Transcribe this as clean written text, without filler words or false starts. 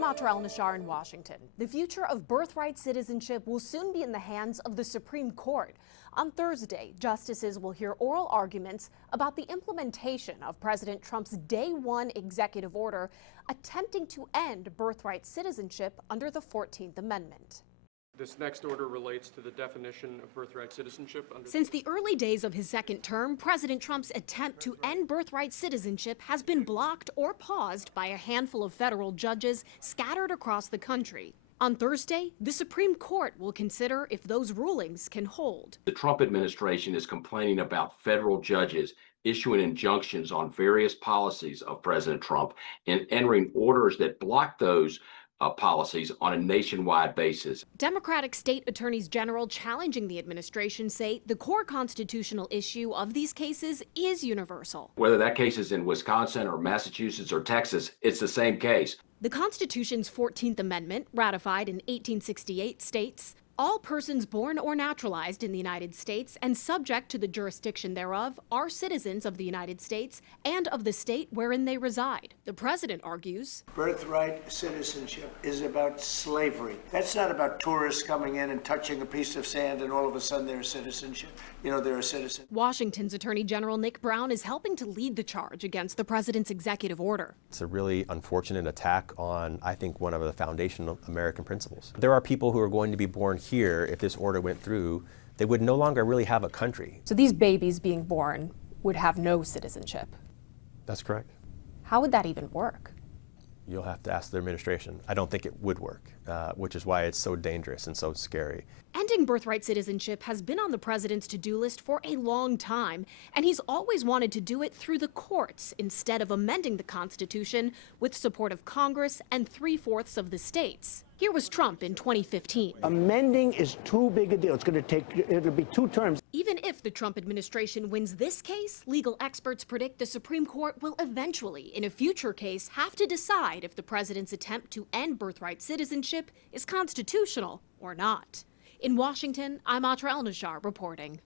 I'm Atra El-Nashar in Washington. The future of birthright citizenship will soon be in the hands of the Supreme Court. On Thursday, justices will hear oral arguments about the implementation of President Trump's Day One executive order attempting to end birthright citizenship under the 14th Amendment. This next order relates to the definition of birthright citizenship. Since the early days of his second term, President Trump's attempt to end birthright citizenship has been blocked or paused by a handful of federal judges scattered across the country. On Thursday, the Supreme Court will consider if those rulings can hold. The Trump administration is complaining about federal judges issuing injunctions on various policies of President Trump and entering orders that block those policies on a nationwide basis. Democratic state attorneys general challenging the administration say the core constitutional issue of these cases is universal. Whether that case is in Wisconsin or Massachusetts or Texas, it's the same case. The Constitution's 14th Amendment, ratified in 1868, states, "All persons born or naturalized in the United States and subject to the jurisdiction thereof are citizens of the United States and of the state wherein they reside." The president argues, birthright citizenship is about slavery. That's not about tourists coming in and touching a piece of sand and all of a sudden they're a citizenship. You know, they're a citizen. Washington's Attorney General Nick Brown is helping to lead the charge against the president's executive order. It's a really unfortunate attack on, I think, one of the foundational American principles. There are people who are going to be born here. If this order went through, they would no longer really have a country. So these babies being born would have no citizenship. That's correct. How would that even work? You'll have to ask the administration. I don't think it would work, which is why it's so dangerous and so scary. Ending birthright citizenship has been on the president's to-do list for a long time, and he's always wanted to do it through the courts instead of amending the Constitution with support of Congress and 3/4 of the states. Here was Trump in 2015. Amending is too big a deal. It'll be 2 terms. Even if the Trump administration wins this case, legal experts predict the Supreme Court will eventually, in a future case, have to decide if the president's attempt to end birthright citizenship is constitutional or not. In Washington, I'm Atra El-Nashar reporting.